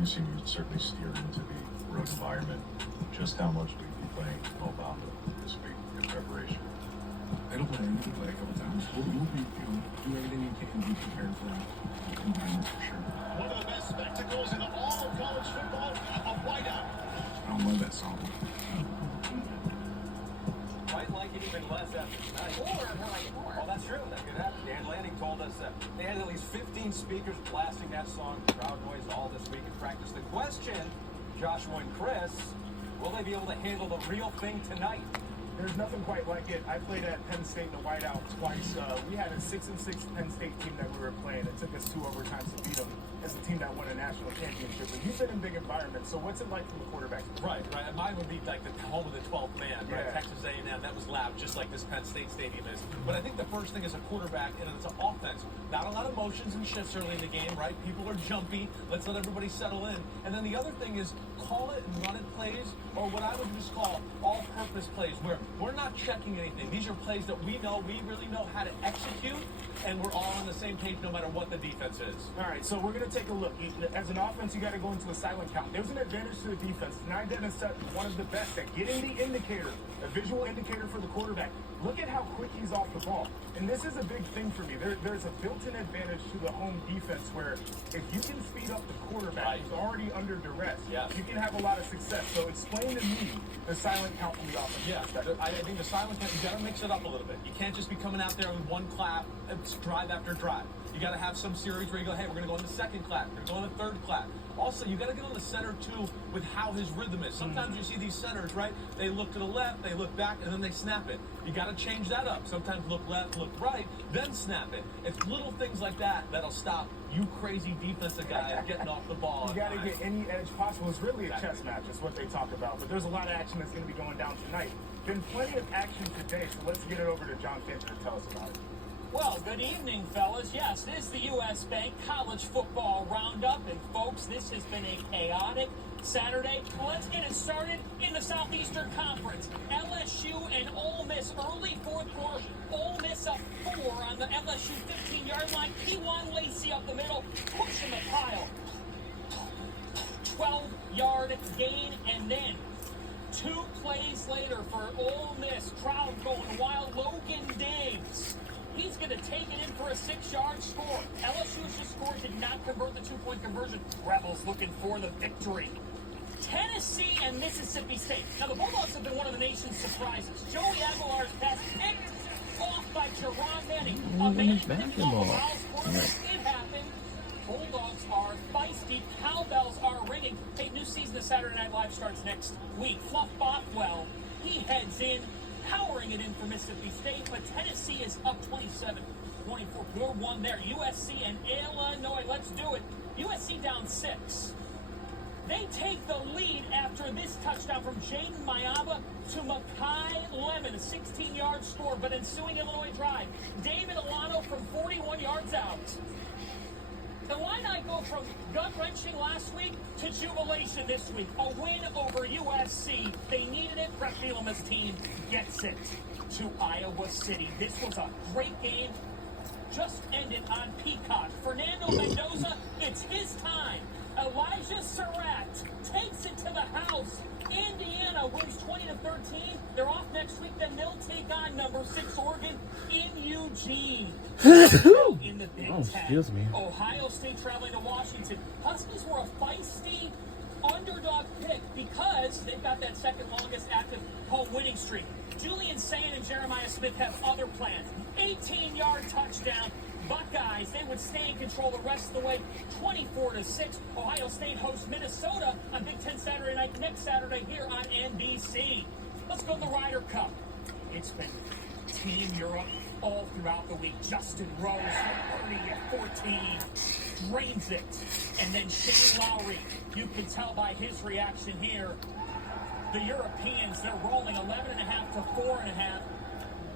we've seen you certainly steer into the road environment. Just how much will you be playing Obama this week in preparation? It'll play. We can play a couple times. We'll be, do everything you can to be prepared for that environment for sure. One of the best spectacles in all of college football, a whiteout. I don't love that song. Might like it even less after tonight. More. Well, that's true. That could happen. Dan Lanning told us that they had at least 15 speakers blasting that song, crowd noise, all this week in practice. The question, Joshua and Chris, will they be able to handle the real thing tonight? There's nothing quite like it. I played at Penn State in the whiteout twice. We had a 6-6 Penn State team that we were playing. It took us 2 overtimes to beat them as a team that won a national championship. But you've been in big environments, so what's it like from the quarterback? Right. And mine would be like the home of the 12th man, right? Yeah. Texas A&M, that was loud, just like this Penn State stadium is. But I think the first thing is a quarterback, and it's an offense. Not a lot of motions and shifts early in the game, right? People are jumpy. Let's let everybody settle in. And then the other thing is call it and run it plays, or what I would just call all-purpose plays, where we're not checking anything. These are plays that we really know how to execute, and we're all on the same page no matter what the defense is. All right, so we're going to take a look. As an offense, you got to go into a silent count. There's an advantage to the defense. Tonight, Devin set one of the best at getting the indicator, a visual indicator for the quarterback. Look at how quick he's off the ball. And this is a big thing for me. There's a built-in advantage to the home defense where if you can speed up the quarterback who's already under duress, you can have a lot of success. So explain to me the silent count from the offense. Yeah, I think the silent count, you got to mix it up a little bit. You can't just be coming out there with one clap, drive after drive. You got to have some series where you go, hey, we're going to go in the second clap, we're going to go in the third clap. Also, you got to get on the center, too, with how his rhythm is. Sometimes you see these centers, right? They look to the left, they look back, and then they snap it. You got to change that up. Sometimes look left, look right, then snap it. It's little things like that that'll stop you crazy defensive guys getting off the ball. You got to get any edge possible. It's really a chess match. It's what they talk about. But there's a lot of action that's going to be going down tonight. Been plenty of action today, so let's get it over to John Fincher to tell us about it. Well, good evening, fellas. Yes, this is the U.S. Bank College Football Roundup. And, folks, this has been a chaotic Saturday. Well, let's get it started in the Southeastern Conference. LSU and Ole Miss, early fourth quarter. Ole Miss up 4 on the LSU 15-yard line. Kewan Lacey up the middle, pushing the pile. 12-yard gain, and then 2 plays later for Ole Miss. Crowd going wild. Logan Diggs. He's going to take it in for a 6-yard score. LSU's just scored, did not convert the 2-point conversion. Rebels looking for the victory. Tennessee and Mississippi State. Now, the Bulldogs have been one of the nation's surprises. Joey Aguilar's pass picked off by Jerron Manning. A man basketball. It happened. Bulldogs are feisty. Cowbells are ringing. A new season of Saturday Night Live starts next week. Fluff Bothwell, he heads in, powering it in for Mississippi State, but Tennessee is up 27-24. We're one there. USC and Illinois, let's do it. USC down 6. They take the lead after this touchdown from Jaden Mayaba to Makai Lemon, a 16-yard score, but ensuing Illinois drive. David Alano from 41 yards out. The Illini go from gut-wrenching last week to jubilation this week. A win over USC. They needed it. Brett Bielema's team gets it to Iowa City. This was a great game. Just ended on Peacock. Fernando Mendoza, it's his time. Elijah Surratt takes it to the house. Indiana wins 20-13. They're off next week. Then they'll take on number 6 Oregon in Eugene. In the Big Ten. Excuse me. Ohio State traveling to Washington. Huskies were a feisty underdog pick because they've got that second longest active home winning streak. Julian Sand and Jeremiah Smith have other plans. 18-yard touchdown. Buckeyes, they would stay in control the rest of the way, 24-6. Ohio State hosts Minnesota on Big Ten Saturday night, next Saturday here on NBC. Let's go to the Ryder Cup. It's been Team Europe all throughout the week. Justin Rose, 30 at 14, drains it. And then Shane Lowry, you can tell by his reaction here. The Europeans, they're rolling 11.5 to 4.5.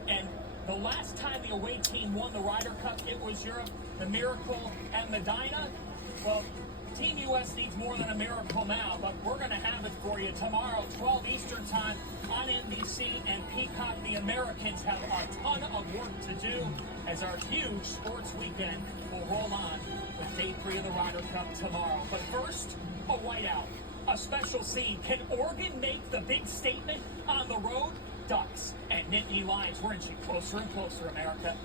And the last time the away team won the Ryder Cup, it was Europe, the Miracle and Medina. Well, Team U.S. needs more than a miracle now, but we're going to have it for you tomorrow, 12 Eastern time on NBC and Peacock. The Americans have a ton of work to do as our huge sports weekend will roll on with Day 3 of the Ryder Cup tomorrow. But first, a whiteout. A special scene. Can Oregon make the big statement on the road? Ducks and Nittany Lions. We're inching closer and closer, America.